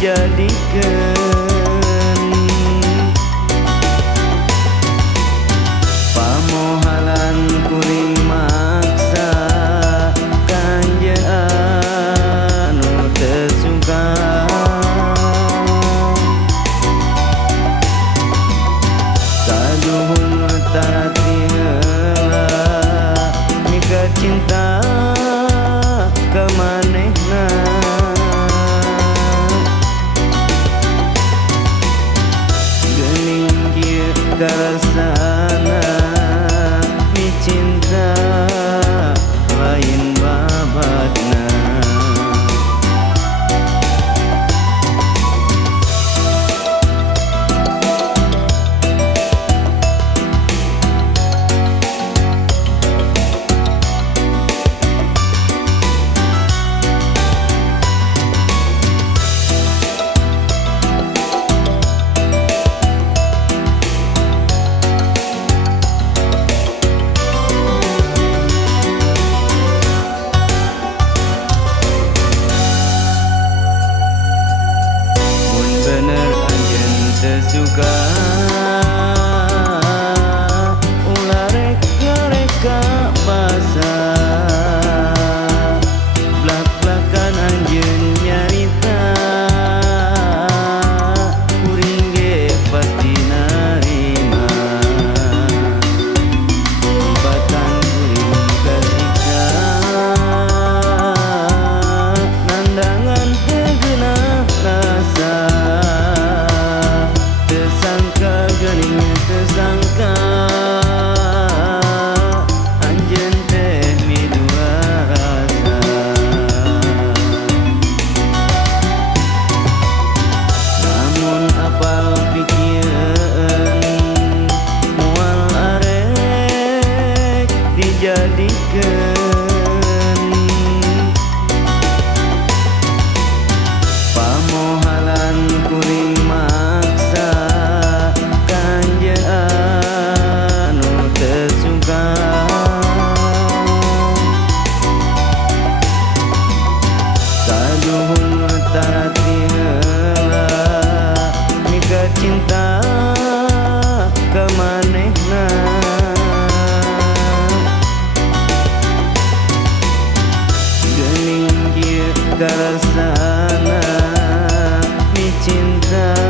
dijadikeun pamohalan kuring maksa kanjeun nu teu suka saduhung tati heula mika cinta ka manehna geuning kieu karasana ni cinta lain babadna suka ulah reka basa blak-blakan anjeun nyarita kuring ge pasti narima tempatan kuring kasiksa nandangan teu geunah rasa geuning tersangka anjeun teh midua rasa namun apal pikieun moal arek dijadikeun pamohalan kuring maksa saduhung tati heula mika cinta ka manehna geuning kieu karasana ni cinta